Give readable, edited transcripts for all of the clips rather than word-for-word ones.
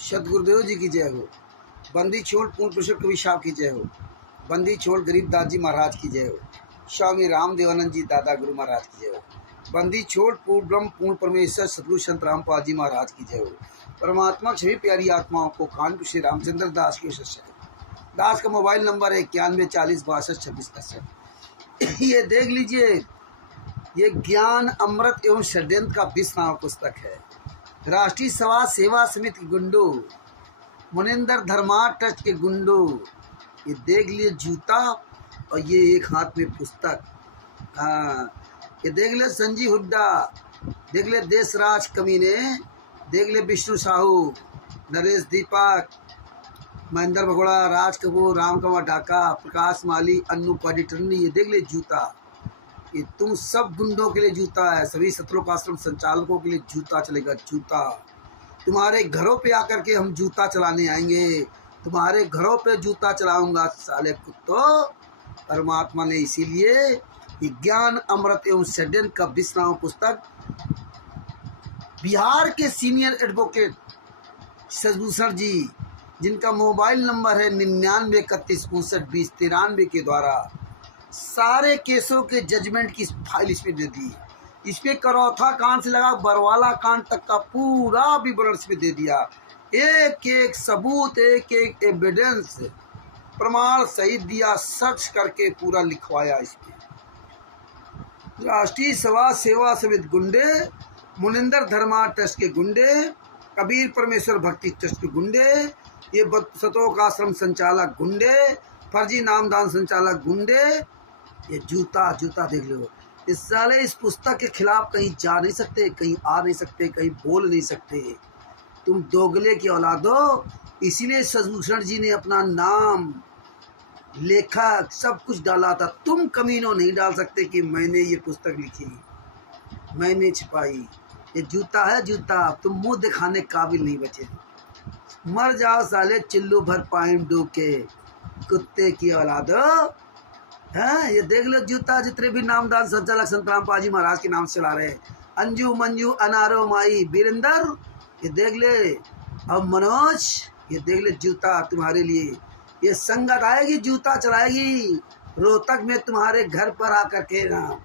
सतगुरुदेव जी की जय हो। बंदी छोड़ पूर्ण पुरुष कवि साहब की जय हो। बंदी छोड़ गरीब दास जी महाराज की जय हो। स्वामी राम देवानंद जी दादा गुरु महाराज की जय हो। बंदी छोड़ पूर्ण ब्रह्म पूर्ण परमेश्वर सतगुरु संत रामपाल जी महाराज की जय हो। परमात्मा सभी प्यारी आत्माओं को कानपुर श्री रामचंद्र दास की ओर से दास का मोबाइल नंबर है 9140622667। ये देख लीजिए, ये ज्ञान अमृत एवं षड्यंत्र का 20 नाम पुस्तक है। राष्ट्रीय समाज सेवा समिति के गुंडो, मुनिंदर धर्मा ट्रस्ट के गुंडो, ये देख लिए जूता और ये एक हाथ में पुस्तक। हाँ, ये देख ले संजीव हुड्डा, देख ले देशराज कमीने, देख ले विष्णु साहू, नरेश दीपक, महेंद्र भगोड़ा, राज कपूर, राम कंवर ढाका, प्रकाश माली, अन्नू पाडिटर्नी, ये देख ले जूता। ये तुम सब गुंडों के लिए जूता है। सभी सतलोक आश्रम संचालकों के लिए जूता चलेगा। जूता तुम्हारे घरों पे आकर के हम जूता चलाने आएंगे। तुम्हारे घरों पे जूता चलाऊंगा साले कुत्तों। परमात्मा ने इसीलिए ज्ञान अमृत एवं षड्यंत्र का 20 नाम पुस्तक बिहार के सीनियर एडवोकेट शशिभूषण जी, जिनका मोबाइल नंबर है 9931592093 के द्वारा सारे केसों के जजमेंट की फाइल इसमें दे दी। इसमें करौथा कांड से लगा बरवाला कांड तक का पूरा विवरण इसमें दे दिया। एक एक सबूत, एक एक एविडेंस, प्रमाण सहित दिया, सर्च करके पूरा लिखवाया। इसमें राष्ट्रीय समाज सेवा समिति गुंडे, मुनिंदर धर्मा ट्रस्ट के गुंडे, कबीर परमेश्वर भक्ति ट्रस्ट के गुंडे, ये सतलोक आश्रम संचालक गुंडे, फर्जी नामदान संचालक गुंडे, ये जूता जूता देख लो। इस साले इस पुस्तक के खिलाफ कहीं जा नहीं सकते, कहीं आ नहीं सकते, कहीं बोल नहीं सकते। तुम दोगले की औलादो। इसीलिए शशिभूषण जी ने अपना नाम, लेखक सब कुछ डाला था। तुम कमीनों नहीं डाल सकते कि मैंने ये पुस्तक लिखी, मैंने छिपाई। ये जूता है जूता। तुम मुंह दिखाने काबिल नहीं बचे। मर जाओ साले चिल्लू भर पाइन डूब के, कुत्ते की औलादो। हाँ, ये देख लो जूता। जितने भी नामदान संचालक संत रामपाल जी महाराज के नाम से चला रहे, अंजू मंजू अनारो माई बीरेंदर, ये देख ले। अब मनोज, ये देख ले जूता तुम्हारे लिए। ये संगत आएगी, जूता चलाएगी रोहतक में तुम्हारे घर पर आकर के ना।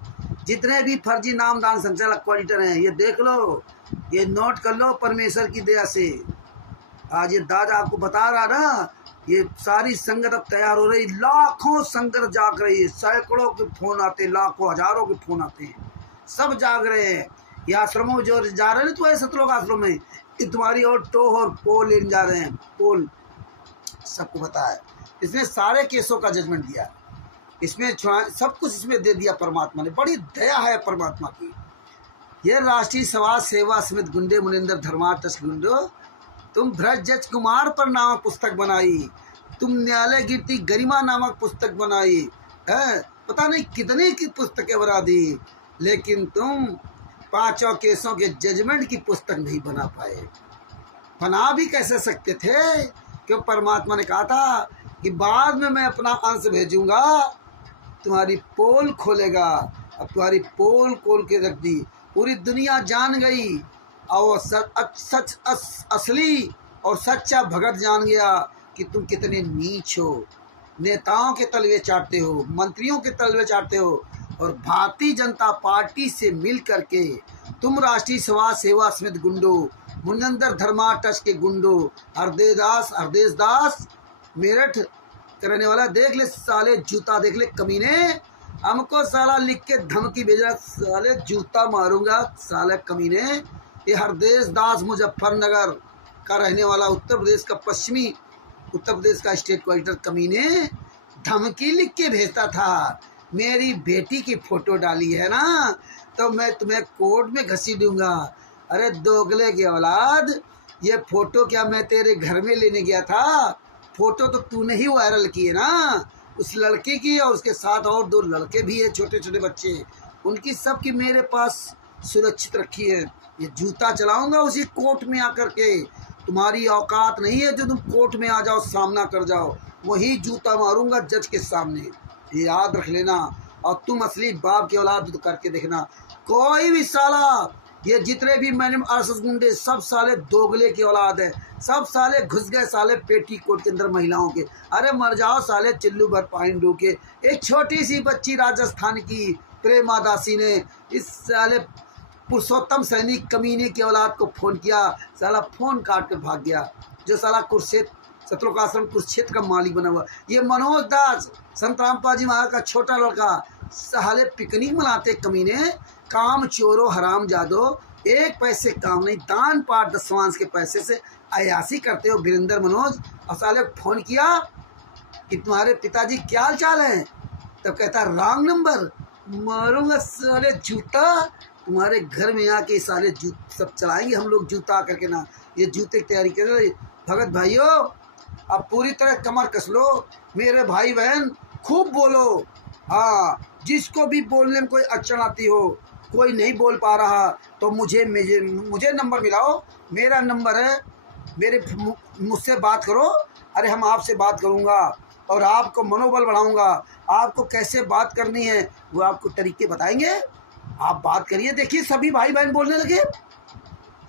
जितने भी फर्जी नामदान संचालक ऑडिटर हैं, ये देख लो, ये नोट कर लो। परमेश्वर की दया से आज ये दादा आपको बता रहा ना, ये सारी संगत अब तैयार हो रही। लाखों संगत जाग रही है, सैकड़ों के फोन आते, लाखों हजारों के फोन आते हैं, सब जाग रहे हैं। ये आश्रमों में जो जा रहे हैं, तो सतलोक आश्रम में कि तुम्हारी और टो और पोल लेने जा रहे हैं। पोल सबको पता है। इसमें सारे केसों का जजमेंट दिया, इसमें सब कुछ इसमें दे दिया। परमात्मा ने बड़ी दया है परमात्मा की। ये राष्ट्रीय समाज सेवा समिति गुंडे, मुनिंदर धर्मा ट्रस्ट गुंडो, तुम भ्रष्ट जज कुमार पर नामक पुस्तक बनाई, तुम न्यायालय गिरती गरिमा नामक पुस्तक बनाई है, पता नहीं कितनी की पुस्तकें बना दी, लेकिन तुम 5 केसों के जजमेंट की पुस्तक नहीं बना पाए। बना भी कैसे सकते थे? क्यों परमात्मा ने कहा था कि बाद में मैं अपना अंश भेजूंगा, तुम्हारी पोल खोलेगा। अब तुम्हारी पोल खोल के रख दी, पूरी दुनिया जान गई। और सच असली और सच्चा भगत जान गया कि तुम कितने नीच हो। नेताओं के तलवे चाटते हो, मंत्रियों के तलवे चाटते हो, और भारतीय जनता पार्टी से मिल करके तुम राष्ट्रीय समाज सेवा समिति गुंडो, मुनिंदर धर्मा ट्रस्ट के गुंडो, हरदेश दास मेरठ करने वाला, देख ले साले जूता, देख ले कमीने। हमको साला लिख के धमकी भेजा, साले जूता मारूंगा साले कमीने। ये हरदेश दास मुजफ्फरनगर का रहने वाला, उत्तर प्रदेश का पश्चिमी उत्तर प्रदेश का स्टेट क्वालिटर कमीने, धमकी लिख के भेजता था। मेरी बेटी की फोटो डाली है ना, तो मैं तुम्हें कोर्ट में घसीट दूंगा। अरे दोगले की औलाद, ये फोटो क्या मैं तेरे घर में लेने गया था? फोटो तो तूने ही वायरल की है ना, उस लड़के की, और उसके साथ और 2 लड़के भी है, छोटे छोटे बच्चे, उनकी सबकी मेरे पास सुरक्षित रखी है। ये जूता चलाऊंगा उसी कोर्ट में आकर के। तुम्हारी औकात नहीं है जो तुम कोर्ट में आ जाओ, सामना कर जाओ, वही जूता मारूंगा जज के सामने। ये याद रख लेना। और तुम असली बाप की औलाद तो करके देखना। कोई भी साला ये जितने भी मैंने आरएसएस गुंडे सब साले दोगले की औलाद है, सब साले घुस गए साले पेटी कोट के अंदर महिलाओं के। अरे मर जाओ साले चिल्लू भर पाइन के। एक छोटी सी बच्ची राजस्थान की प्रेमा दासी ने इस साले पुरुषोत्तम सैनिक कमीने की औलाद को फ़ोन किया, साला फ़ोन काट कर भाग गया। जो साला कुरुक्षेत्र सतलोकाश्रम कुरुक्षेत्र का मालिक बना हुआ, ये मनोज दास संत रामपाल महाराज का छोटा लड़का, साले पिकनिक मनाते कमीने, काम चोरो हराम जादो, एक पैसे काम नहीं, दान पाठ दसवांश के पैसे से अयासी करते हो वीरेंद्र मनोज। और साले फ़ोन किया कि तुम्हारे पिताजी क्या हाल चाल है, तब कहता रॉन्ग नंबर, मारूंगा साले जूता तुम्हारे घर में आके, साले सब चलाएंगे हम लोग जूता करके ना। ये जूते की तैयारी कर रहे भगत भाइयों, अब पूरी तरह कमर कस लो मेरे भाई बहन, खूब बोलो। हाँ, जिसको भी बोलने में कोई अड़चन आती हो, कोई नहीं बोल पा रहा तो मुझे नंबर मिलाओ, मेरा नंबर है, मुझसे बात करो। अरे हम आपसे बात करूँगा और आपको मनोबल बढ़ाऊँगा, आपको कैसे बात करनी है वो आपको तरीके बताएंगे। आप बात करिए, देखिए सभी भाई बहन बोलने लगे,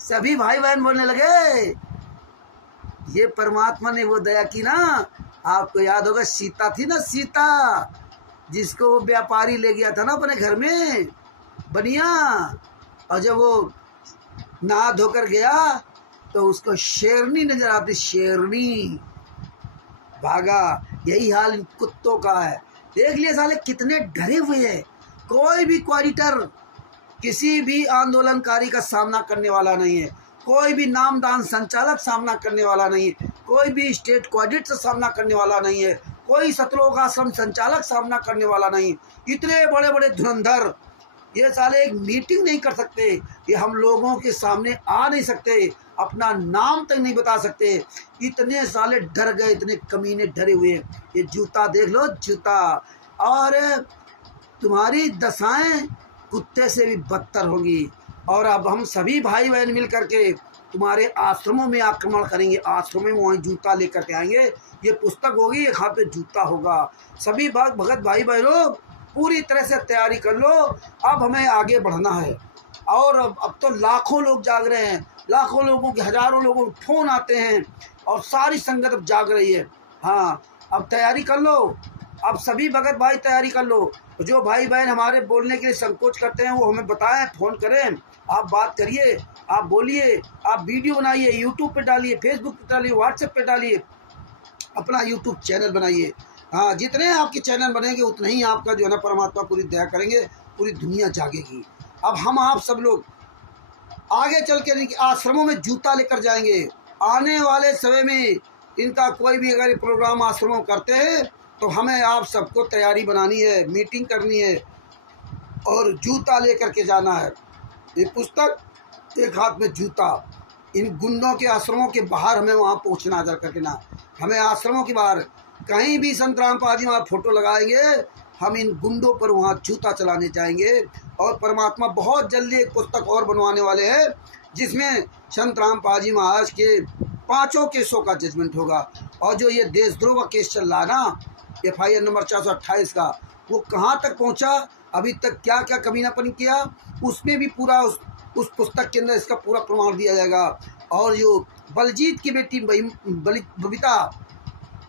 सभी भाई बहन बोलने लगे। ये परमात्मा ने वो दया की ना, आपको याद होगा सीता थी ना, सीता जिसको वो व्यापारी ले गया था ना अपने घर में बनिया, और जब वो नहा धोकर गया तो उसको शेरनी नजर आती, शेरनी भागा। यही हाल इन कुत्तों का है। देख लिए साले कितने डरे हुए हैं। कोई भी क्वाडिटर किसी भी आंदोलनकारी का सामना करने वाला नहीं है, कोई भी नामदान संचालक सामना करने वाला नहीं है, कोई भी स्टेट क्वाडिट से सामना करने वाला नहीं है, कोई सतलोक आश्रम संचालक सामना करने वाला नहीं। इतने बड़े बड़े धुरंधर ये साले एक मीटिंग नहीं कर सकते, ये हम लोगों के सामने आ नहीं सकते, अपना नाम तक नहीं बता सकते। इतने साले डर गए, इतने कमीने डरे हुए। ये जूता देख लो, जूता। और तुम्हारी दशाएं कुत्ते से भी बदतर होगी। और अब हम सभी भाई बहन मिल करके तुम्हारे आश्रमों में आक्रमण करेंगे, आश्रमों में वहीं जूता लेकर के आएंगे। ये पुस्तक होगी, एक हाथ पे जूता होगा। सभी भगत भाई बहनों पूरी तरह से तैयारी कर लो, अब हमें आगे बढ़ना है। और अब तो लाखों लोग जाग रहे हैं, लाखों लोगों के, हजारों लोगों के फ़ोन आते हैं और सारी संगत अब जाग रही है। हाँ, अब तैयारी कर लो, अब सभी भगत भाई तैयारी कर लो। जो भाई बहन हमारे बोलने के लिए संकोच करते हैं वो हमें बताएं, फ़ोन करें, आप बात करिए, आप बोलिए, आप वीडियो बनाइए, यूट्यूब पे डालिए, फेसबुक पे डालिए, व्हाट्सएप पे डालिए, अपना यूट्यूब चैनल बनाइए। हाँ, जितने आपके चैनल बनेंगे उतने ही आपका जो है ना परमात्मा पूरी दया करेंगे, पूरी दुनिया जागेगी। अब हम आप सब लोग आगे चल के आश्रमों में जूता लेकर जाएंगे। आने वाले समय में इनका कोई भी अगर प्रोग्राम आश्रमों करते हैं तो हमें आप सबको तैयारी बनानी है, मीटिंग करनी है और जूता लेकर के जाना है। ये पुस्तक, एक हाथ में जूता। इन गुंडों के आश्रमों के बाहर हमें वहाँ पहुँचना जा करके ना, हमें आश्रमों के बाहर कहीं भी संत रामपाल जी वहाँ फ़ोटो लगाएंगे, हम इन गुंडों पर वहाँ जूता चलाने जाएंगे। और परमात्मा बहुत जल्दी एक पुस्तक और बनवाने वाले हैं जिसमें संत रामपाल जी महाराज के 5 केसों का जजमेंट होगा। और जो ये देशद्रोह का केस चल रहा है ना, FIR नंबर 428 का, वो कहाँ तक पहुँचा, अभी तक क्या क्या कमीनापन किया, उसमें भी पूरा उस पुस्तक के अंदर इसका पूरा प्रमाण दिया जाएगा। और जो बलजीत की बेटी बबीता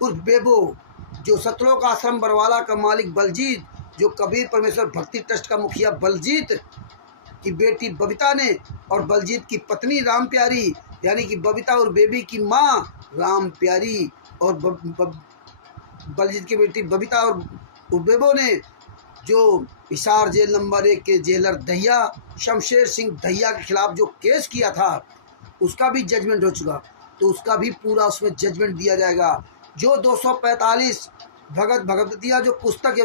उर्फ बेबो, जो सतलोक आश्रम बरवाला का मालिक बलजीत, जो कबीर परमेश्वर भक्ति ट्रस्ट का मुखिया बलजीत की बेटी बबीता ने, और बलजीत की पत्नी राम प्यारी, यानी कि बबीता और बेबी की माँ राम प्यारी, और बलजीत की बेटी बबीता और बेबो ने जो हिसार जेल नंबर 1 के जेलर दहिया, शमशेर सिंह दहिया के खिलाफ जो केस किया था, उसका भी जजमेंट हो चुका, तो उसका भी पूरा उसमें जजमेंट दिया जाएगा। जो 245 भगवतिया जो पुस्तक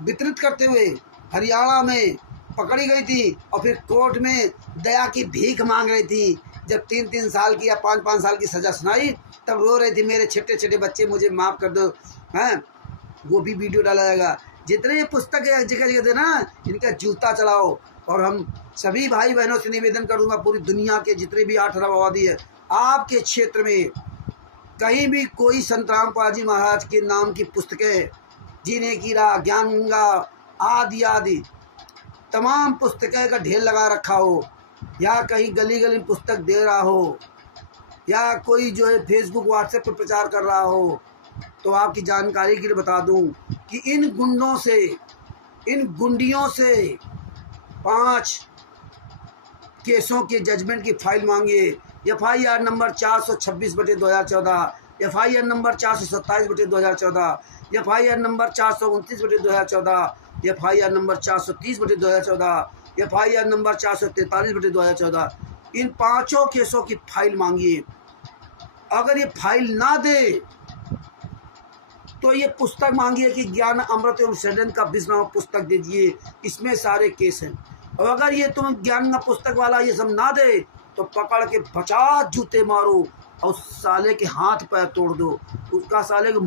वितरित करते हुए हरियाणा में पकड़ी गई थी और फिर कोर्ट में दया की भीख मांग रही थी, जब 3-3 साल की या 5-5 साल की सज़ा सुनाई तब रो रही थी, मेरे छोटे छोटे बच्चे मुझे माफ़ कर दो, हैं, वो भी वीडियो डाला जाएगा। जितने ये पुस्तक है जगह जगह देना, इनका जूता चलाओ। और हम सभी भाई बहनों से निवेदन करूँगा, पूरी दुनिया के जितने भी 8 अरब आबादी है, आपके क्षेत्र में कहीं भी कोई संत रामपाल जी महाराज के नाम की पुस्तकें, जीने की राह, ज्ञान गंगा आदि आदि तमाम पुस्तकें का ढेर लगा रखा हो, या कहीं गली गली पुस्तक दे रहा हो, या कोई जो है फेसबुक व्हाट्सएप पर प्रचार कर रहा हो, तो आपकी जानकारी के लिए बता दूं कि इन गुंडों से, इन गुंडियों से 5 केसों के जजमेंट की फाइल मांगिए। FIR number 426/2014, FIR number 427/2014, FIR number 429/2014, FIR number 430/2014, FIR number 443/2014। इन 5 केसों की फाइल मांगिए। अगर ये फाइल ना दे तो ये पुस्तक मांगिए कि ज्ञान अमृत एवं षड्यंत्र का 20 नामक पुस्तक दीजिए, इसमें सारे केस हैं। और अगर ये तुम ज्ञान का पुस्तक वाला ये सब ना दे तो पकड़ के 50 जूते मारो और साले के हाथ पैर तोड़ दो, उसका साले के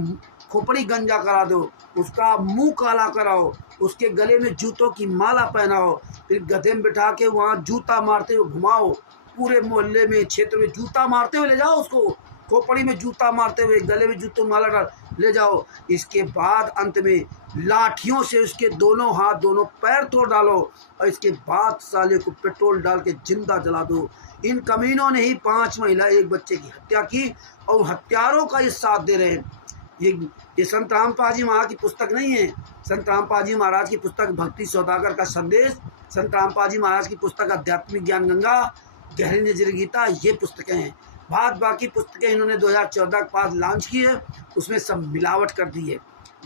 खोपड़ी गंजा करा दो, उसका मुंह काला कराओ, उसके गले में जूतों की माला पहनाओ, फिर गधे में बिठा के वहाँ जूता मारते हुए घुमाओ, पूरे मोहल्ले में क्षेत्र में जूता मारते हुए ले जाओ, उसको खोपड़ी में जूता मारते हुए गले में जूतों माला डाल ले जाओ। इसके बाद अंत में लाठियों से उसके दोनों हाथ दोनों पैर तोड़ डालो और इसके बाद साले को पेट्रोल डाल के जिंदा जला दो। इन कमीनों ने ही 5 महिला 1 बच्चे की हत्या की और हत्यारों का ये साथ दे रहे हैं। ये संत रामपाल महाराज की पुस्तक नहीं है। संत रामपाल महाराज की पुस्तक भक्ति सौदागर का संदेश, संत रामपाल महाराज की पुस्तक आध्यात्मिक ज्ञान गंगा, गहरी नजर गीता, ये पुस्तकें हैं। बाकी पुस्तकें इन्होंने 2014 के बाद लॉन्च की है, उसमें सब मिलावट कर दी है।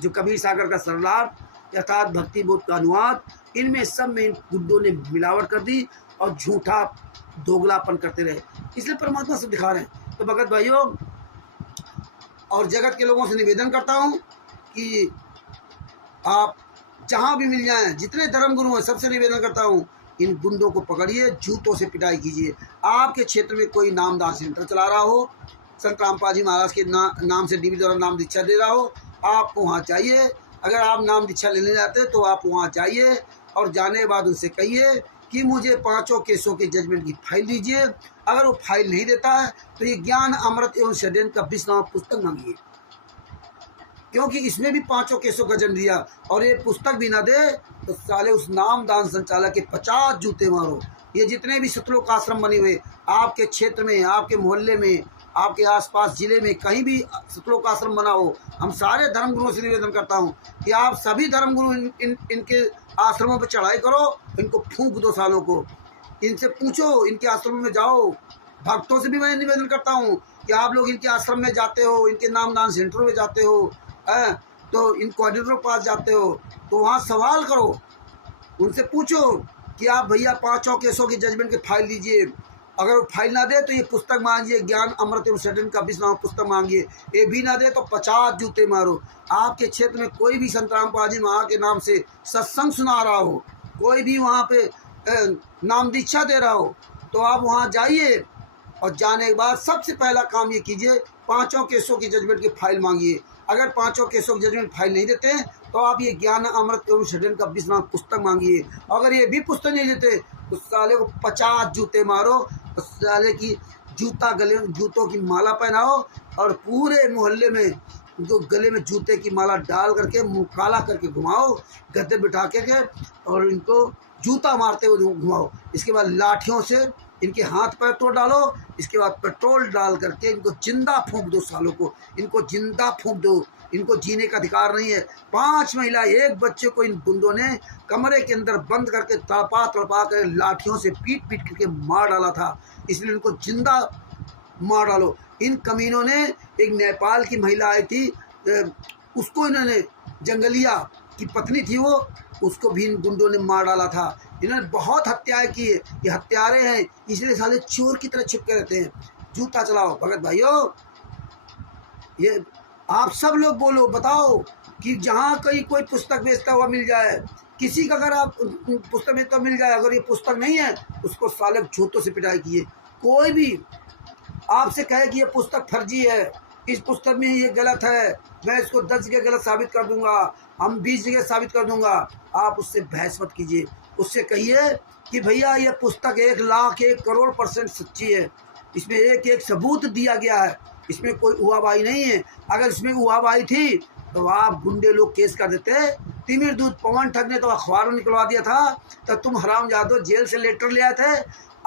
जो कबीर सागर का सरलार्थ अर्थात भक्ति बोध का अनुवाद, इनमें सब में इन गुड्डों ने मिलावट कर दी और झूठा दोगलापन करते रहे, इसलिए परमात्मा से दिखा रहे हैं। तो भगत भाइयों और जगत के लोगों से निवेदन करता हूँ कि आप जहाँ भी मिल जाएं, जितने धर्मगुरु हैं सबसे निवेदन करता हूँ, इन गुंडों को पकड़िए, जूतों से पिटाई कीजिए। आपके क्षेत्र में कोई नामदान सेंटर चला रहा हो, संत रामपाल महाराज के नाम से डीवी द्वारा नाम दीक्षा दे रहा हो, आप वहाँ जाइए। अगर आप नाम दीक्षा लेने जाते तो आप वहाँ जाइए और जाने के बाद उनसे कहिए कि मुझे 5 केसों के जजमेंट की फाइल दीजिए। अगर वो फाइल नहीं देता है तो ये ज्ञान अमृत एवं षड्यंत्र का 20 नामक पुस्तक मांगिए, क्योंकि इसमें भी 5 केसों का जन्म दिया। और ये पुस्तक भी ना दे तो साले उस नामदान संचालक के 50 जूते मारो। ये जितने भी सतलोक आश्रम बने हुए आपके क्षेत्र में, आपके मोहल्ले में, आपके आसपास जिले में कहीं भी सतलोक आश्रम बना हो, हम सारे धर्मगुरुओं से निवेदन करता हूँ कि आप सभी धर्मगुरु इनके आश्रमों पर चढ़ाई करो, इनको फूंक दो सालों को, इनसे पूछो, इनके आश्रमों में जाओ। भक्तों से भी मैं निवेदन करता हूँ कि आप लोग इनके आश्रम में जाते हो, इनके नामदान सेंटरों में जाते हो, तो इन कोऑर्डिनेटरों के पास जाते हो तो वहाँ सवाल करो, उनसे पूछो कि आप भैया 5 केसों की जजमेंट की फाइल दीजिए। अगर वो फाइल ना दे तो ये पुस्तक मांगिए, ज्ञान अमृत एवं षड्यंत्र का 20 नामक पुस्तक मांगिए। ये भी ना दे तो 50 जूते मारो। आपके क्षेत्र में कोई भी संत रामपाल महाराज के नाम से सत्संग सुना रहा हो, कोई भी वहाँ पे नाम दीक्षा दे रहा हो, तो आप वहाँ जाइए और जाने के बाद सबसे पहला काम ये कीजिए, 5 केसों की जजमेंट की फाइल मांगिए। अगर 5 केसों की जजमेंट फाइल नहीं देते तो आप ये ज्ञान अमृत एवं षड्यंत्र का 20 नामक पुस्तक मांगिए। अगर ये भी पुस्तक नहीं देते तो साले को 50 जूते मारो, तो साले की जूता गले में जूतों की माला पहनाओ और पूरे मोहल्ले में जो गले में जूते की माला डाल करके मुँह काला करके घुमाओ, गद्दे बिठा के और इनको जूता मारते हुए घुमाओ। इसके बाद लाठियों से इनके हाथ पैर तोड़ डालो। इसके बाद पेट्रोल डाल करके इनको जिंदा फूंक दो, सालों को इनको जिंदा फूंक दो। इनको जीने का अधिकार नहीं है। 5 महिला 1 बच्चे को इन गुंडों ने कमरे के अंदर बंद करके तड़पा कर लाठियों से पीट करके मार डाला था, इसलिए इनको जिंदा मार डालो। इन कमीनों ने, एक नेपाल की महिला आई थी, उसको इन्होंने, जंगलिया की पत्नी थी वो, उसको भी इन गुंडों ने मार डाला था। इन्होंने बहुत हत्याएं की है, ये हत्यारे हैं, इसलिए साले चोर की तरह छिपके रहते हैं। जूता चलाओ भगत भाइयों, ये आप सब लोग बोलो, बताओ कि जहाँ कहीं कोई पुस्तक बेचता हुआ मिल जाए, किसी का अगर आप पुस्तक बेचता मिल जाए, अगर ये पुस्तक नहीं है उसको साले जूतों से पिटाई कीजिए। कोई भी आपसे कहे कि ये पुस्तक फर्जी है, इस पुस्तक में ये गलत है, मैं इसको 10 जगह गलत साबित कर दूंगा, हम 20 जगह साबित कर दूंगा, आप उससे बहस मत कीजिए। उससे कहिए कि भैया ये पुस्तक 1 लाख 1 करोड़ % सच्ची है, इसमें एक सबूत दिया गया है, इसमें कोई उहाबाई नहीं है। अगर इसमें उहाबाई थी तो आप गुंडे लोग केस कर देते तिमिर दूध पवन ठग ने तो अखबार में निकलवा दिया था, तो तुम हरामजादो जेल से लेटर ले आए थे।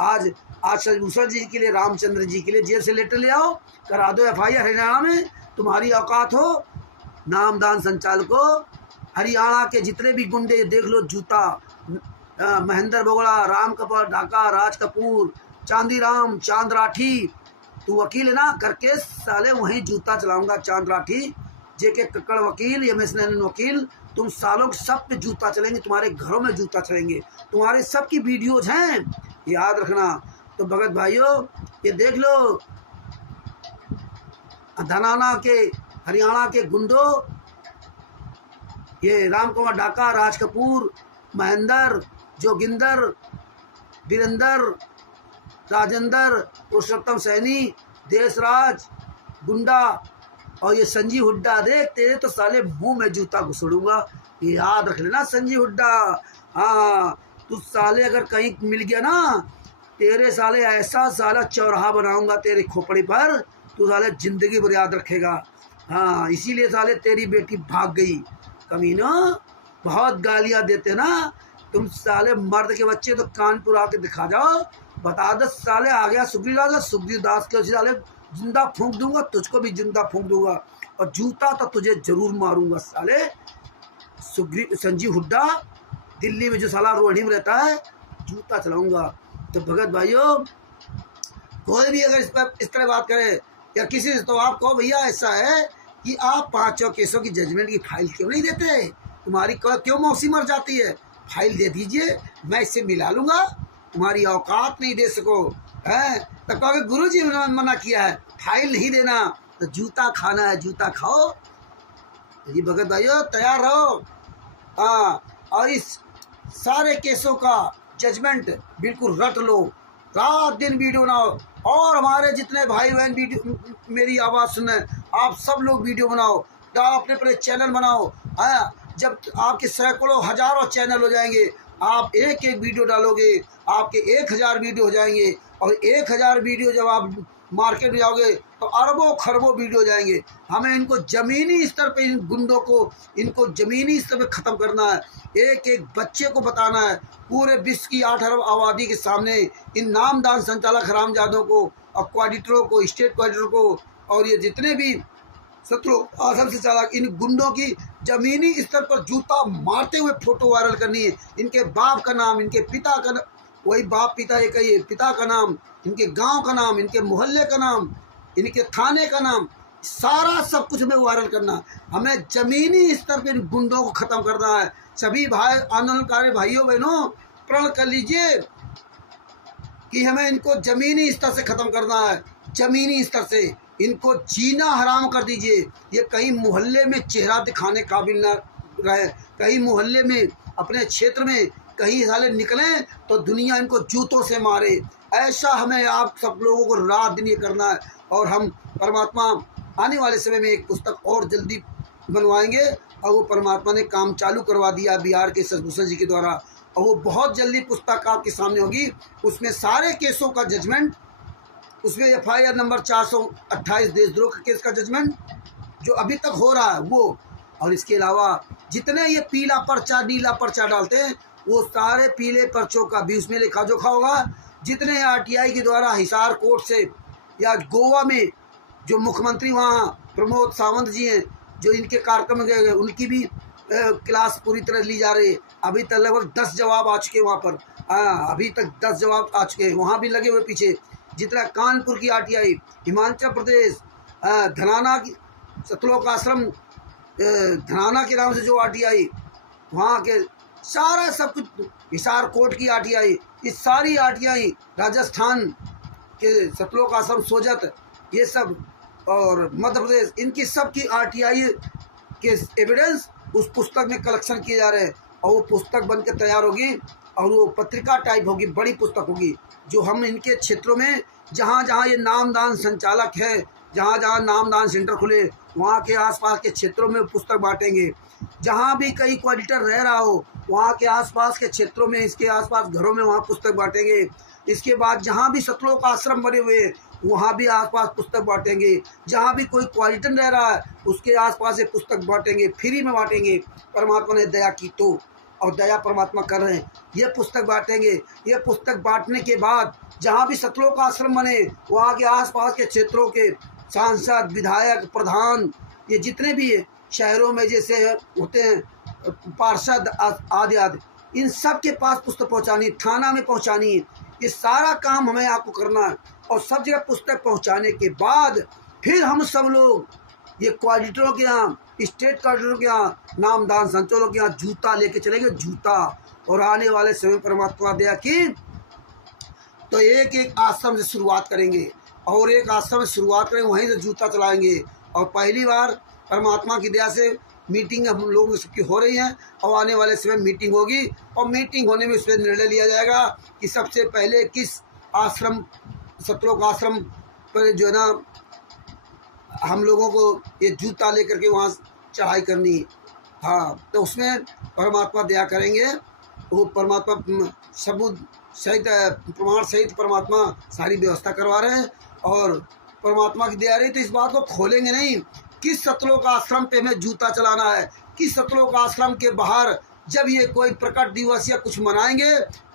आज सजभूषण जी के लिए, रामचंद्र जी के लिए जेल से लेटर ले आओ, करा दो FIR हरियाणा में। तुम्हारी औकात हो नामदान संचालको। हरियाणा के जितने भी गुंडे देख लो, जूता महेंद्र बोगड़ा, राम कपूर ढाका, राज कपूर, चांदीराम, चांद राठी, तू वकील है ना, करके साले वहीं जूता चलाऊंगा। चांद राठी, JK कक्कड़ वकील, MS नैनन वकील, तुम सालों सब पे जूता चलेंगे, तुम्हारे घरों में जूता चलेंगे, तुम्हारे सबकी वीडियोज हैं, याद रखना। तो भगत भाइयों, ये देख लो, धनाना के हरियाणा के गुंडों, ये राम कुमार ढाका, राज कपूर, महेंद्र, जोगिंदर, वीरेंद्र, राजेंद्र, पुरुषोत्तम सैनी, देशराज गुंडा, और ये संजीव हुड्डा, देख तेरे तो साले मुंह में जूता घुसड़ूंगा, ये याद रख लेना संजीव हुड्डा। हाँ, तू साले अगर कहीं मिल गया ना, तेरे साले ऐसा साला चौराहा बनाऊंगा तेरे खोपड़ी पर, तू साले जिंदगी भर याद रखेगा। हाँ, इसीलिए साले तेरी बेटी भाग गई। कमीनो, बहुत गालियां देते ना तुम साले मर्द के बच्चे, तो कानपुर आके दिखा जाओ, बता दो साले आ गया सुखदेव दास के साले जिंदा फूंक दूंगा, तुझको भी जिंदा फूंक दूंगा, और जूता तो तुझे जरूर मारूंगा साले। संजीव हुड्डा दिल्ली में जो साला रोहिणी में रहता है, जूता चलाऊंगा। तो भगत भाइयों, कोई भी अगर इस तरह बात करे या किसी से, तो आप कहो भैया ऐसा है कि आप 5 केसों की जजमेंट की फाइल क्यों नहीं देते, तुम्हारी क्यों मौसी मर जाती है, फाइल दे दीजिए, मैं इससे मिला लूंगा। तुम्हारी औकात नहीं दे सको है तो कहोगे गुरु जी ने मना किया है, फाइल नहीं देना, तो जूता खाना है, जूता खाओ। तो ये भगत भाइयों तैयार रहो। हाँ, और इस सारे केसों का जजमेंट बिल्कुल रट लो, रात दिन वीडियो बनाओ, और हमारे जितने भाई बहन वीडियो मेरी आवाज़ सुने, आप सब लोग वीडियो बनाओ, अपने अपने चैनल बनाओ। हाँ, जब आपके सैकड़ों हजारों चैनल हो जाएंगे, आप एक एक वीडियो डालोगे, आपके 1000 वीडियो हो जाएंगे, और 1000 वीडियो जब आप मार्केट में जाओगे तो अरबों खरबों वीडियो जाएंगे। हमें इनको ज़मीनी स्तर पे, इन गुंडों को इनको ज़मीनी स्तर पे ख़त्म करना है, एक एक बच्चे को बताना है, पूरे विश्व की 8 अरब आबादी के सामने इन नामदान संचालक हरामजादों को, और कोऑर्डिनेटरों को, स्टेट कोऑर्डिनेटर को, और ये जितने भी शत्रु आसम से चालक, इन गुंडों की ज़मीनी स्तर पर जूता मारते हुए फोटो वायरल करनी है। इनके बाप का नाम, इनके पिता का, वही बाप पिता एक ही है, पिता का नाम, इनके गांव का नाम, इनके मोहल्ले का नाम, इनके थाने का नाम, सारा सब कुछ हमें वायरल करना। हमें ज़मीनी स्तर पर गुंडों को ख़त्म करना है। सभी भाई, आंदोलनकारी भाइयों बहनों, प्रण कर लीजिए कि हमें इनको ज़मीनी स्तर से ख़त्म करना है। ज़मीनी स्तर से इनको जीना हराम कर दीजिए। ये कहीं मोहल्ले में चेहरा दिखाने काबिल ना रहे, कहीं मोहल्ले में, अपने क्षेत्र में कहीं साले निकलें तो दुनिया इनको जूतों से मारे। ऐसा हमें आप सब लोगों को रात दिन ये करना है। और हम परमात्मा आने वाले समय में एक पुस्तक और जल्दी बनवाएंगे, और वो परमात्मा ने काम चालू करवा दिया बिहार के सजभूषण जी के द्वारा, और वो बहुत जल्दी पुस्तक आपके सामने होगी। उसमें सारे केसों का जजमेंट, उसमें FIR नंबर 428 देशद्रोह का केस का जजमेंट जो अभी तक हो रहा है वो, और इसके अलावा जितने ये पीला पर्चा नीला पर्चा डालते हैं, वो सारे पीले पर्चों का भी उसमें लेखा जोखा होगा। जितने RTI के द्वारा हिसार कोर्ट से या गोवा में जो मुख्यमंत्री वहाँ प्रमोद सावंत जी हैं, जो इनके कार्यक्रम गए, उनकी भी क्लास पूरी तरह ली जा रही है। अभी तक लगभग 10 जवाब आ चुके वहाँ पर। अभी तक 10 जवाब आ चुके हैं, वहाँ भी लगे हुए पीछे। जितना कानपुर की RTI, हिमाचल प्रदेश, धनाना की सतलोक आश्रम, धनाना के नाम से जो RTI, वहाँ के सारा सब कुछ, हिसार कोर्ट की RTI, ये सारी RTI, राजस्थान के सतलोक आश्रम सोजत, ये सब, और मध्य प्रदेश, इनकी सब की RTI के एविडेंस उस पुस्तक में कलेक्शन किए जा रहे हैं। और वो पुस्तक बन के तैयार होगी, और वो पत्रिका टाइप होगी, बड़ी पुस्तक होगी, जो हम इनके क्षेत्रों में जहाँ जहाँ ये नामदान संचालक है, जहाँ जहाँ नामदान सेंटर खुले, वहाँ के आसपास के क्षेत्रों में पुस्तक बांटेंगे। जहाँ भी कहीं कोऑर्डिनेटर रह रहा हो, वहाँ के आसपास के क्षेत्रों में, इसके आसपास घरों में, वहाँ पुस्तक बांटेंगे। इसके बाद जहाँ भी सतलोक आश्रम बने हुए हैं, वहाँ भी आसपास पुस्तक बांटेंगे। जहाँ भी कोई क्वारंटाइन रह रहा है उसके आसपास से पुस्तक बांटेंगे, फ्री में बांटेंगे। परमात्मा ने दया की तो, और दया परमात्मा कर रहे हैं। ये पुस्तक बांटेंगे। ये पुस्तक बांटने के बाद जहाँ भी सतलोक आश्रम बने वहाँ के आसपास के क्षेत्रों के सांसद, विधायक, प्रधान, ये जितने भी शहरों में जैसे होते हैं पार्षद आदि आदि, इन सब के पास पुस्तक पहुँचानी, थाना में पहुँचानी है। ये सारा काम हमें आपको करना है। और सब जगह पुस्तक पहुँचाने के बाद फिर हम सब लोग ये कोऑर्डिनेटरों के यहाँ, स्टेट कोऑर्डिनेटरों के यहाँ, नामदान संचालकों के यहाँ जूता लेके चलेंगे, जूता। और आने वाले समय परमात्मा दया की तो एक एक आश्रम से शुरुआत करेंगे, और एक आश्रम से शुरुआत करेंगे, वहीं से जूता चलाएंगे। और पहली बार परमात्मा की दया से मीटिंग हम लोग की हो रही है, और आने वाले समय मीटिंग होगी। और मीटिंग होने में उस पर निर्णय लिया जाएगा कि सबसे पहले किस आश्रम, सतलोक आश्रम पर जो है ना हम लोगों को ये जूता लेकर के वहाँ चढ़ाई करनी है। हाँ, तो उसमें परमात्मा दया करेंगे। वो परमात्मा सबूत सहित, प्रमाण सहित परमात्मा सारी व्यवस्था करवा रहे हैं। और परमात्मा की दया रही तो इस बात को खोलेंगे नहीं किस सतलोक आश्रम पे हमें जूता चलाना है, किस सतलोक आश्रम के बाहर जब ये कोई प्रकट दिवस या कुछ मनाएंगे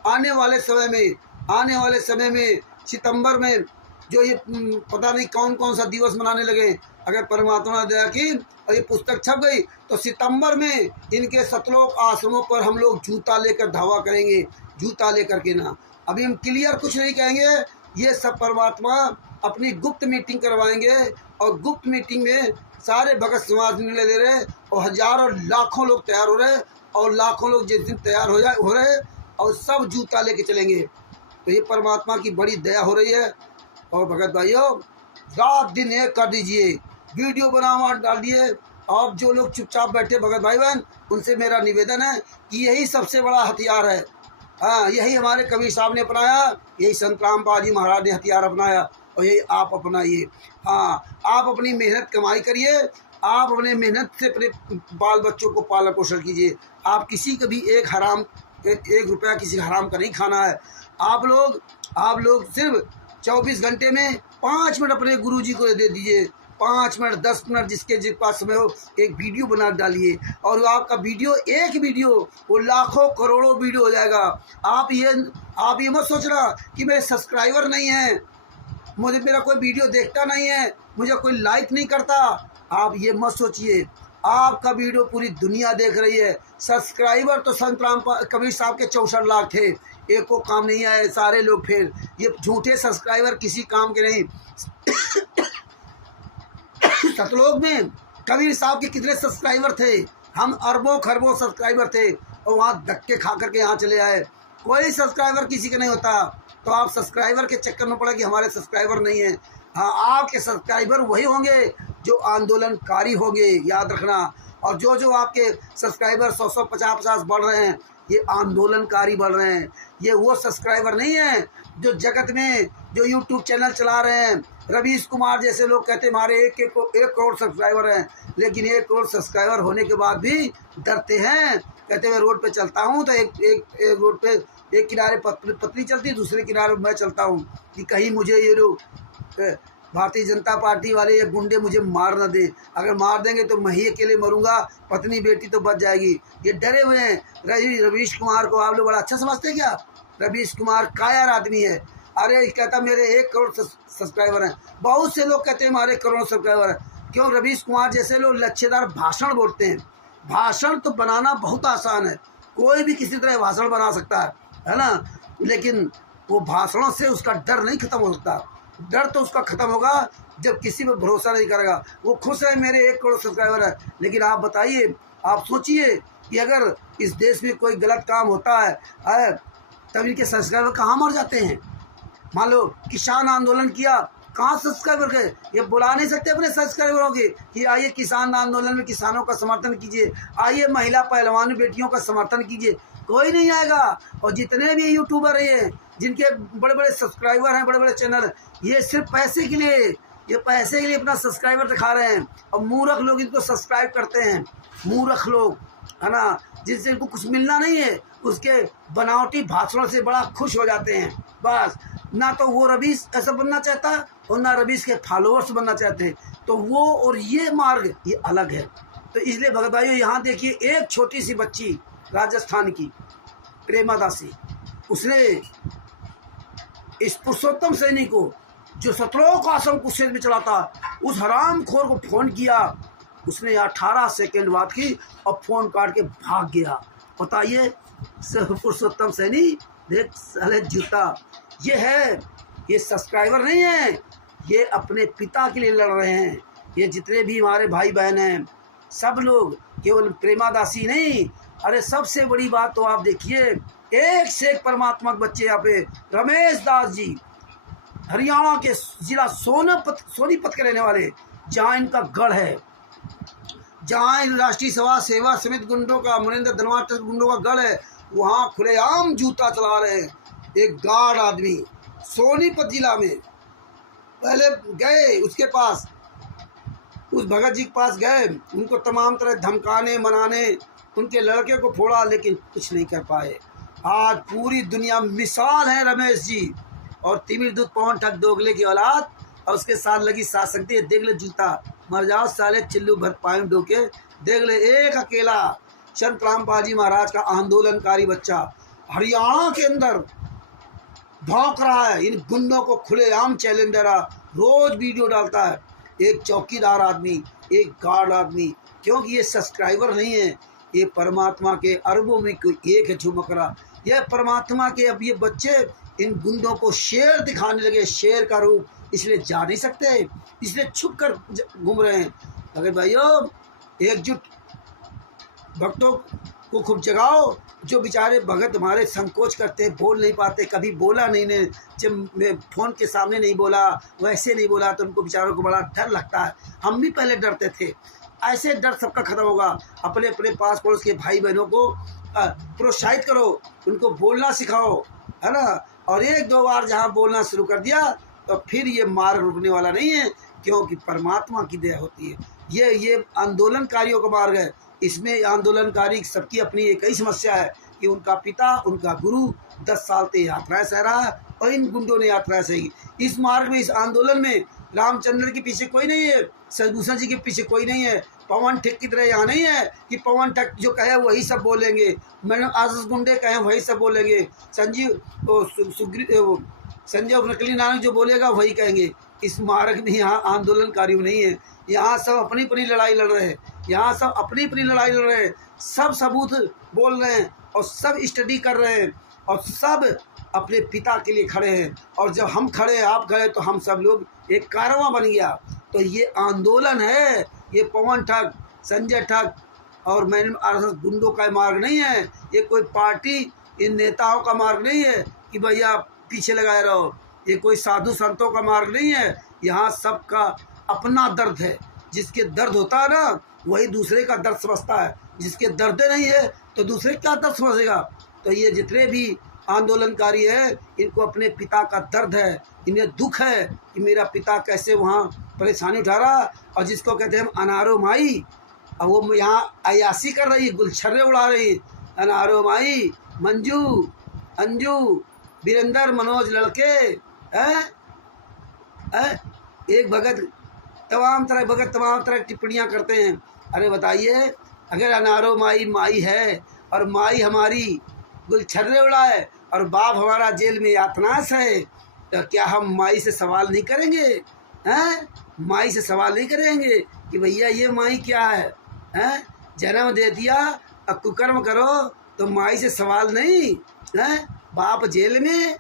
आने वाले समय में सितंबर में जो ये पता नहीं कौन कौन सा दिवस मनाने लगे। अगर परमात्मा ने दया की और ये पुस्तक छप गई तो सितंबर में इनके सतलोक आश्रमों पर हम लोग जूता लेकर धावा करेंगे। जूता लेकर के ना, अभी हम क्लियर कुछ नहीं कहेंगे। ये सब परमात्मा अपनी गुप्त मीटिंग करवाएंगे, और गुप्त मीटिंग में सारे भगत समाज निर्णय ले रहे, और हजारों लाखों लोग तैयार हो रहे, और लाखों लोग जिस दिन तैयार हो रहे और सब जूता लेके चलेंगे। तो ये परमात्मा की बड़ी दया हो रही है। और भगत भाइयों, रात दिन एक कर दीजिए, वीडियो बना डालिए। आप जो लोग चुपचाप बैठे भगत भाई बहन, उनसे मेरा निवेदन है कि यही सबसे बड़ा हथियार है। हाँ, यही हमारे कबीर साहब ने अपनाया, यही संत रामपाल जी महाराज ने हथियार अपनाया, और यही आप अपनाइए। हाँ, आप अपनी मेहनत कमाई करिए, आप अपने मेहनत से अपने बाल बच्चों को पालन पोषण कीजिए। आप किसी का भी एक रुपया किसी हराम का नहीं खाना है। आप लोग सिर्फ 24 घंटे में 5 मिनट अपने गुरुजी को दे दीजिए। 5 मिनट, 10 मिनट, जिसके पास समय हो, एक वीडियो बना डालिए। और आपका वीडियो, एक वीडियो वो लाखों करोड़ों वीडियो हो जाएगा। आप ये मत सोचना कि मेरे सब्सक्राइबर नहीं हैं, मेरा कोई वीडियो देखता नहीं है, मुझे कोई लाइक नहीं करता। आप ये मत सोचिए, आपका वीडियो पूरी दुनिया देख रही है। सब्सक्राइबर तो संत रामपाल कबीर साहब के 64 लाख थे, एक को काम नहीं आए, सारे लोग फिर ये झूठे सब्सक्राइबर किसी काम के नहीं। सतलोक में कबीर साहब के कितने सब्सक्राइबर थे, हम अरबों खरबों सब्सक्राइबर थे, और वहाँ धक्के खा करके यहाँ चले आए। कोई सब्सक्राइबर किसी का नहीं होता। तो आप सब्सक्राइबर के चक्कर में पड़ा कि हमारे सब्सक्राइबर नहीं है। हाँ, आपके सब्सक्राइबर वही होंगे जो आंदोलनकारी होंगे, याद रखना। और जो आपके सब्सक्राइबर 100 50 बढ़ रहे हैं, ये आंदोलनकारी बढ़ रहे हैं। ये वो सब्सक्राइबर नहीं है जो जगत में जो यूट्यूब चैनल चला रहे हैं। रवीश कुमार जैसे लोग कहते हैं हमारे 1 करोड़ सब्सक्राइबर हैं, लेकिन 1 करोड़ सब्सक्राइबर होने के बाद भी डरते हैं। कहते मैं रोड पे चलता हूँ तो एक रोड पे एक किनारे पत्नी चलती है, दूसरे किनारे मैं चलता हूँ कि कहीं मुझे ये लोग भारतीय जनता पार्टी वाले ये गुंडे मुझे मार न दे। अगर मार देंगे तो मैं ही अकेले मरूंगा, पत्नी बेटी तो बच जाएगी। ये डरे हुए हैं। रवीश कुमार को आप लोग बड़ा अच्छा समझते हैं क्या? रवीश कुमार कायर आदमी है। अरे कहता मेरे 1 करोड़ सब्सक्राइबर हैं। बहुत से लोग कहते हैं हमारे करोड़ों सब्सक्राइबर हैं। क्यों? रवीश कुमार जैसे लोग लच्छेदार भाषण बोलते हैं। भाषण तो बनाना बहुत आसान है, कोई भी किसी तरह भाषण बना सकता है ना, लेकिन वो भाषणों से उसका डर नहीं खत्म हो सकता। डर तो उसका खत्म होगा जब किसी पर भरोसा नहीं करेगा। वो खुश है मेरे 1 करोड़ सब्सक्राइबर है, लेकिन आप बताइए, आप सोचिए कि अगर इस देश में कोई गलत काम होता है तब इनके सब्सक्राइबर कहाँ मर जाते हैं। मान लो किसान आंदोलन किया, कहाँ सब्सक्राइबर गए? ये बुला नहीं सकते अपने सब्सक्राइबरों के कि आइए किसान आंदोलन में किसानों का समर्थन कीजिए, आइए महिला पहलवान बेटियों का समर्थन कीजिए। कोई नहीं आएगा। और जितने भी यूट्यूबर हैं जिनके बड़े बड़े सब्सक्राइबर हैं, बड़े बड़े चैनल, ये सिर्फ पैसे के लिए अपना सब्सक्राइबर दिखा रहे हैं। और मूर्ख लोग इनको सब्सक्राइब करते हैं, मूर्ख लोग। है ना, जिनसे इनको कुछ मिलना नहीं है, उसके बनावटी भाषणों से बड़ा खुश हो जाते हैं। बस ना तो वो रवीश ऐसा बनना चाहता और ना रवीश के फॉलोअर्स बनना चाहते। तो वो और ये मार्ग ये अलग है। तो इसलिए भगत भाइयों, यहाँ देखिए एक छोटी सी बच्ची राजस्थान की प्रेमा दासी, उसने इस पुरुषोत्तम सैनी को जो सतलोक आश्रम कुशेर में चलाता, उस हराम खोर को फोन किया। उसने 18 सेकेंड बात की और फोन काट के भाग गया। बताइए पुरुषोत्तम सैनी, देख साले जूता। ये है, ये सब्सक्राइबर नहीं है, ये अपने पिता के लिए लड़ रहे हैं। ये जितने भी हमारे भाई बहन हैं सब लोग, केवल प्रेमा दासी नहीं। अरे सबसे बड़ी बात तो आप देखिए, एक से एक परमात्मा के बच्चे यहाँ पे रमेश दास जी, हरियाणा के जिला सोनीपत के रहने वाले, जहाँ इनका गढ़ है, जहाँ राष्ट्रीय सेवा समिति गुंडों का, मुनिंदर धर्मार्थ गुंडों का गढ़ है, वहाँ खुलेआम जूता चला रहे हैं। एक गार्ड आदमी सोनीपत जिला में पहले गए उसके पास, उस भगत जी के पास गए, उनको तमाम तरह धमकाने मनाने, उनके लड़के को फोड़ा, लेकिन कुछ नहीं कर पाए। आज पूरी दुनिया मिसाल है रमेश जी और तिमिर दूत पवन ठग दोगले की औलाद, और उसके साथ लगी साथ सकती है। देख ले जूता, मर जाओ साले चिल्लू भर पाएं डोके। देख ले एक अकेला संत रामपाल जी महाराज का आंदोलनकारी बच्चा हरियाणा के अंदर भौंक रहा है, इन गुंडों को खुलेआम चैलेंज दे रहा, रोज वीडियो डालता है। एक चौकीदार आदमी, एक गार्ड आदमी, क्योंकि ये सब्सक्राइबर नहीं है, ये परमात्मा के अरबों में कोई एक है झुमकरा। यह परमात्मा के अब ये बच्चे इन गुंडों को शेर दिखाने लगे, शेर का रूप, इसलिए जा नहीं सकते, इसलिए छुप कर घूम रहे हैं। अगर भाइयों एकजुट भक्तों को खूब जगाओ, जो बेचारे भगत हमारे संकोच करते, बोल नहीं पाते, कभी बोला नहीं ने, जब मैं फ़ोन के सामने नहीं बोला, वैसे नहीं बोला, तो उनको बेचारों को बड़ा डर लगता है। हम भी पहले डरते थे, ऐसे डर सबका खत्म होगा। अपने अपने पास पड़ोस के भाई बहनों को प्रोत्साहित करो, उनको बोलना सिखाओ, है ना। और एक दो बार जहाँ बोलना शुरू कर दिया तो फिर ये मार्ग रुकने वाला नहीं है, क्योंकि परमात्मा की दया होती है। ये आंदोलनकारियों का मार्ग है। इसमें आंदोलनकारी सबकी अपनी एक ही समस्या है कि उनका पिता, उनका गुरु 10 साल से यात्राएं सह रहा है और इन गुंडों ने यात्राएं सही। इस मार्ग में, इस आंदोलन में रामचंद्र के पीछे कोई नहीं है, सजभूषण जी के पीछे कोई नहीं है, पवन ठग की तरह यहाँ नहीं है कि पवन ठग जो कहे वही सब बोलेंगे, मैडम आशीष गुंडे कहे वही सब बोलेंगे, संजय नकली नानक जो बोलेगा वही कहेंगे। इस मार्ग में यहाँ आंदोलनकारियों नहीं है, यहाँ सब अपनी अपनी लड़ाई लड़ रहे हैं, यहाँ सब अपनी अपनी लड़ाई लड़ रहे हैं, सब सबूत बोल रहे हैं और सब स्टडी कर रहे हैं और सब अपने पिता के लिए खड़े हैं। और जब हम खड़े, आप खड़े, तो हम सब लोग एक कारवां बन गया। तो ये आंदोलन है, ये पवन ठग, संजय ठग और मैंने आरएसएस गुंडों का मार्ग नहीं है, ये कोई पार्टी इन नेताओं का मार्ग नहीं है कि भैया पीछे लगाए रहो, ये कोई साधु संतों का मार्ग नहीं है। यहाँ सबका अपना दर्द है, जिसके दर्द होता है ना वही दूसरे का दर्द समझता है, जिसके दर्द नहीं है तो दूसरे क्या दर्द समझेगा। तो ये जितने भी आंदोलनकारी है, इनको अपने पिता का दर्द है, इन्हें दुख है कि मेरा पिता कैसे वहाँ परेशानी उठा रहा, और जिसको कहते हैं हम अनारो माई, और वो यहाँ अयासी कर रही है, गुलछर्रे उड़ा रही है। अनारो माई, मंजू, अंजू, वीरेंद्र, मनोज लड़के हैं, एक भगत तमाम तरह टिप्पणियाँ करते हैं। अरे बताइए, अगर अनारो माई माई है और माई हमारी गुलछर्रे उड़ाए और बाप हमारा जेल में यातनास है, तो क्या हम माई से सवाल नहीं करेंगे? हैं, माई से सवाल नहीं करेंगे कि भैया ये माई क्या है? हैं, जन्म दे दिया, अब कुकर्म करो, तो माई से सवाल नहीं हैं? बाप जेल में,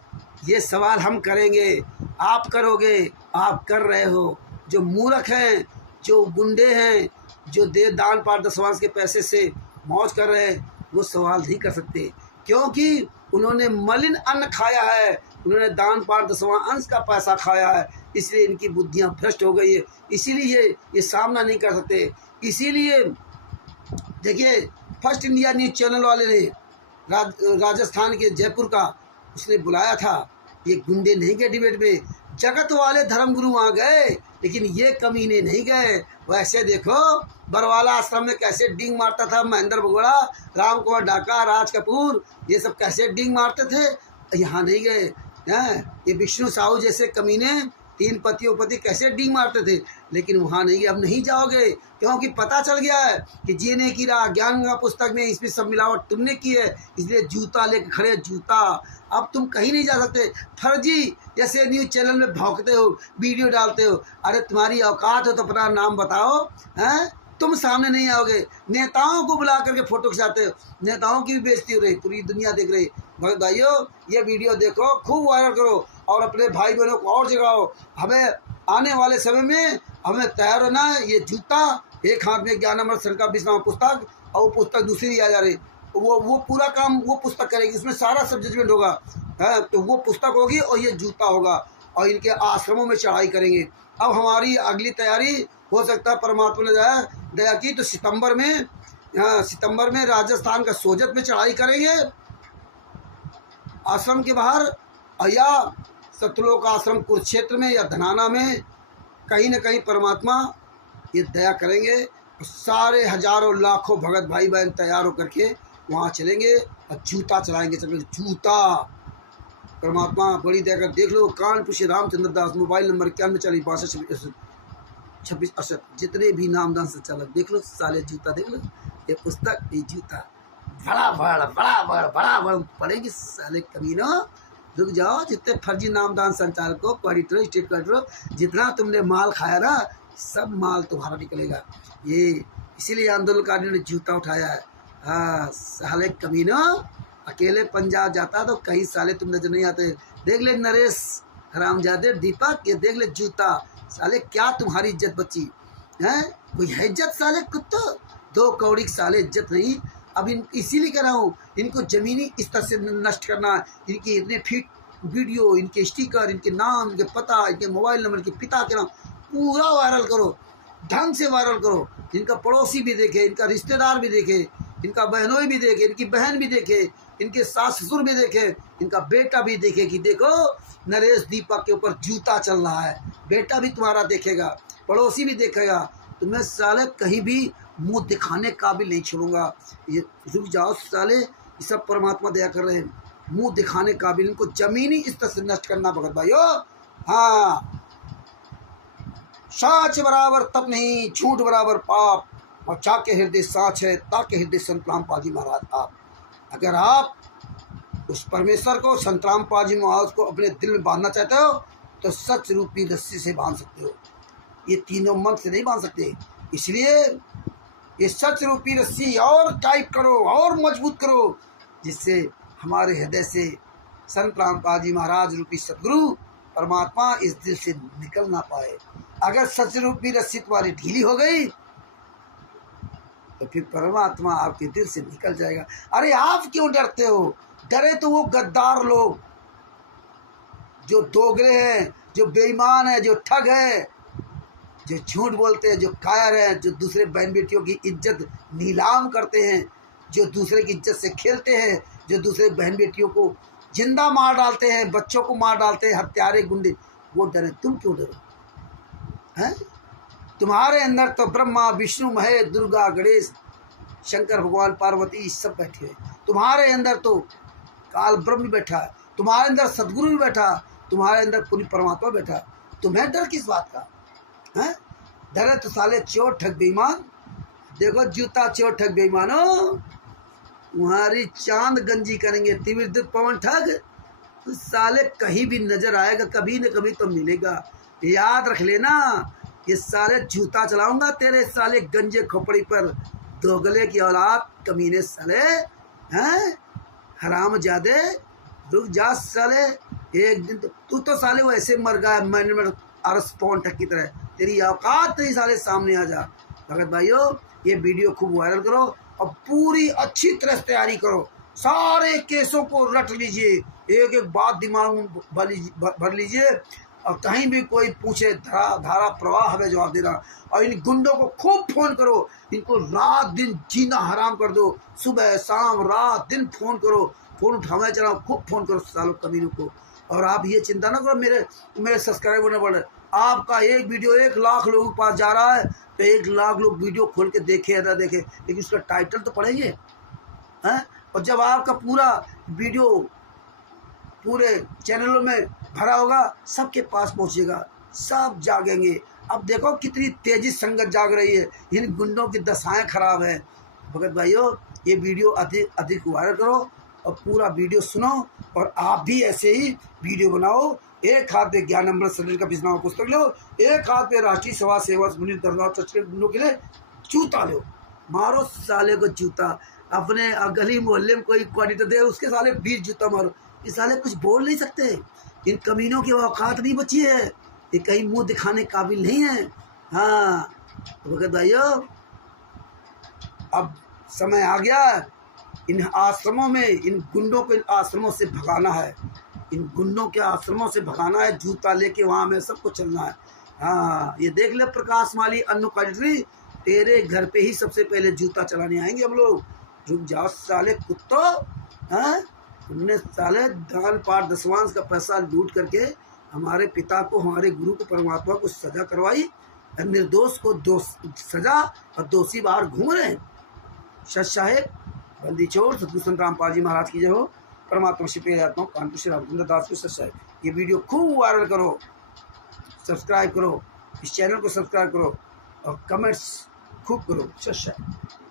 ये सवाल हम करेंगे, आप करोगे, आप कर रहे हो। जो मूर्ख हैं, जो गुंडे हैं, जो दे दान पार दसवांश के पैसे से मौज कर रहे हैं, वो सवाल नहीं कर सकते, क्योंकि उन्होंने मलिन अन्न खाया है, उन्होंने दान पार दसवां अंश का पैसा खाया है, इसलिए इनकी बुद्धियां भ्रष्ट हो गई है, इसीलिए ये सामना नहीं कर सकते। इसीलिए देखिए, फर्स्ट इंडिया न्यूज़ चैनल वाले ने राजस्थान के जयपुर का, उसने बुलाया था, ये गुंडे नहीं गए डिबेट में, जगत वाले धर्मगुरु वहाँ गए, लेकिन ये कमीने नहीं गए। वैसे देखो बरवाला आश्रम में कैसे डींग मारता था महेंद्र बगोड़ा, राम कुमार ढाका, राज कपूर, ये सब कैसे डींग मारते थे, यहाँ नहीं गए हैं। ये विष्णु साहू जैसे कमीने तीन पतियों पति कैसे डींग मारते थे, लेकिन वहाँ नहीं गए। अब नहीं जाओगे क्योंकि पता चल गया है कि जीने की राह ज्ञान गंगा पुस्तक में इसमें सब मिलावट तुमने की है, इसलिए जूता लेके खड़े, जूता। अब तुम कहीं नहीं जा सकते। फर्जी जैसे न्यूज़ चैनल में भौंकते हो, वीडियो डालते हो, अरे तुम्हारी औकात हो तो अपना नाम बताओ, हैं? तुम सामने नहीं आओगे। नेताओं को बुला करके फोटो खिंचाते हो, नेताओं की भी बेइज्जती हो रही, पूरी दुनिया देख रही। भगत भाइयों ये वीडियो देखो, खूब वायरल करो और अपने भाई बहनों को और जगाओ। हमें आने वाले समय में हमें तैयार रहना है। ये जूता एक हाथ में ज्ञान अमृत सर का 20वां पुस्तक और वो पुस्तक दूसरी आ जा रही, वो पूरा काम वो पुस्तक करेगी, उसमें सारा सब जजमेंट होगा, है तो वो पुस्तक होगी और ये जूता होगा और इनके आश्रमों में चढ़ाई करेंगे। अब हमारी अगली तैयारी हो सकता है परमात्मा ने दया की तो सितंबर में राजस्थान का सोजत में चढ़ाई करेंगे आश्रम के बाहर, या सतलोक आश्रम कुरुक्षेत्र में या धनाना में कहीं न कहीं परमात्मा ये दया करेंगे। सारे हजारों लाखों भगत भाई बहन तैयार होकर के वहाँ चलेंगे और जूता चलाएंगे, जूता। परमात्मा बड़ी दया कर देख लो। कानपुर श्री रामचंद्र दास, मोबाइल नंबर 914062 जितने भी नामदान संचालक देख लो, साले जूता देख लो। ये पुस्तक, ये जूता बड़ा बड़ पड़ेगी साले कमीनों। रुक जाओ, जितने फर्जी नामदान संचालकों, ऑडिटरों, स्टेट कलेक्टरों, जितना तुमने माल खाया ना, सब माल तुम्हारा निकलेगा। ये इसीलिए आंदोलनकारियों ने जूता उठाया है। हाँ साले कमीनों, अकेले पंजाब जाता तो कहीं साले तुम नजर नहीं आते। देख ले नरेश हरामजादे, दीपक, ये देख ले जूता। साले क्या तुम्हारी इज्जत बची है? कोई है इज्जत साले कुत्तो? 2 कौड़ी साले इज्जत नहीं। अब इसीलिए कह रहा हूँ, इनको ज़मीनी स्तर से नष्ट करना। इनके इतने फीट वीडियो, इनके स्टिकर, इनके नाम, इनके पता, इनके मोबाइल नंबर, इनके पिता के नाम पूरा वायरल करो, ढंग से वायरल करो। इनका पड़ोसी भी देखे, इनका रिश्तेदार भी देखे, इनका बहनोई भी देखे, इनकी बहन भी देखे, इनके सास ससुर भी देखे, इनका बेटा भी देखे कि देखो नरेश दीपक के ऊपर जूता चल रहा है। बेटा भी तुम्हारा देखेगा, पड़ोसी भी देखेगा। तो मैं साले कहीं भी मुंह दिखाने काबिल नहीं छोड़ूंगा। ये रुक जाओ साले, ये सब परमात्मा दया कर रहे हैं। मुंह दिखाने काबिल इनको जमीनी स्तर से नष्ट करना भगत भाइयों। हाँ, साच बराबर तप नहीं, झूठ बराबर पाप, और चाके हृदय साच है, ताके हृदय संत रामपाल जी महाराज आप। अगर आप उस परमेश्वर को, संत रामपाल जी महाराज को अपने दिल में बांधना चाहते हो तो सच रूपी रस्सी से बांध सकते हो। ये तीनों मंत्र से नहीं बांध सकते। इसलिए ये सच रूपी रस्सी और टाइट करो और मजबूत करो, जिससे हमारे हृदय से संत रामपाल जी महाराज रूपी सदगुरु परमात्मा इस दिल से निकल ना पाए। अगर सच रूपी रस्सी तुम्हारी ढीली हो गई तो फिर परमात्मा आपके दिल से निकल जाएगा। अरे आप क्यों डरते हो? डरे तो वो गद्दार लोग जो दोगले हैं, जो बेईमान है, जो ठग है, जो झूठ बोलते हैं, जो कायर हैं, जो दूसरे बहन बेटियों की इज्जत नीलाम करते हैं, जो दूसरे की इज्जत से खेलते हैं, जो दूसरे बहन बेटियों को जिंदा मार डालते हैं, बच्चों को मार डालते हैं, हत्यारे गुंडे, वो डरे। तुम क्यों डरो? हैं? तुम्हारे अंदर तो ब्रह्मा विष्णु महेश दुर्गा गणेश शंकर भगवान पार्वती सब बैठे हैं। तुम्हारे अंदर तो काल ब्रह्म बैठा है, तुम्हारे अंदर सदगुरु भी बैठा, तुम्हारे अंदर पूरी परमात्मा बैठा। तुम्हें डर किस बात का है? डरे तो साले चोर ठग बेईमान। देखो जूता चोर ठग बेईमानो, तुम्हारी चांद गंजी करेंगे तिमिर पवन ठग। तो साले कहीं भी नजर आएगा, कभी न कभी तो मिलेगा। याद रख लेना, ये सारे जूता चलाऊंगा तेरे साले गंजे खोपड़ी पर, दोगले की औलाद, कमीने साले हैं, हराम जादे। रुक जा साले, एक दिन तो तू तो साले वैसे मर गया मैंने अरस पवन ठग की तरह। तेरी औकात नहीं साले, सामने आ जा। भगत भाइयों ये वीडियो खूब वायरल करो और पूरी अच्छी तरह से तैयारी करो। सारे केसों को रट लीजिए, एक एक बात दिमाग में भर लीजिए, और कहीं भी कोई पूछे धारा प्रवाह हमें जवाब देना। और इन गुंडों को खूब फ़ोन करो, इनको रात दिन जीना हराम कर दो। सुबह शाम रात दिन फ़ोन करो, फ़ोन उठावे चलाओ, खूब फ़ोन करो सालों कमीनों को। और आप ये चिंता ना करो मेरे सब्सक्राइबर न बढ़े, आपका एक वीडियो 1 लाख लोगों के पास जा रहा है तो 1 लाख लोग वीडियो खोल के देखे या ना देखे, लेकिन उसका टाइटल तो पढ़ेंगे हैं। और जब आपका पूरा वीडियो पूरे चैनलों में भरा होगा, सबके पास पहुंचेगा, सब जागेंगे। अब देखो कितनी तेजी संगत जाग रही है, इन गुंडों की दशाएं खराब है। भगत भाइयों, ये वीडियो अधिक अधिक वायरल करो और पूरा वीडियो सुनो, और आप भी ऐसे ही वीडियो बनाओ। एक हाथ में ज्ञान अमृत शरीर का बिजनामा पुस्तक लो, एक हाथ में राष्ट्रीय सभा सेवा मुनि दरबार ट्रस्ट के गुंडों के लिए जूता लो, मारो साले को जूता। अपने गली मोहल्ले में कोई क्वालिटी दे, उसके साले 20 जूता मारो। ये साले कुछ बोल नहीं सकते, इन कमीनों की औकात नहीं बची है, ये कहीं मुंह दिखाने काबिल नहीं है। हाँ तो भगत भाइयों, अब समय आ गया, इन आश्रमों में, इन गुंडों को इन आश्रमों से भगाना है, इन गुंडों के आश्रमों से भगाना है, जूता लेके वहाँ में सबको चलना है। हाँ ये देख ले प्रकाश माली अन्नू कारिटरी, तेरे घर पे ही सबसे पहले जूता चलाने आएंगे हम लोग। रुक जाओ साले कुत्तों, हाँ तुमने साले दान पाठ दसवांश का पैसा लूट करके हमारे पिता को, हमारे गुरु को, परमात्मा को सजा करवाई, निर्दोष को सजा और दोषी बाहर घूम रहे हैं। सच साहेब बंदी चोर सतगुरु संत रामपाल जी महाराज की जय हो। परमात्मा श्री प्रियात्मा कानपुर श्री रामचंद्र दास को सच साहेब। ये वीडियो खूब वायरल करो, सब्सक्राइब करो, इस चैनल को सब्सक्राइब करो और कमेंट्स खूब करो। सच साहेब।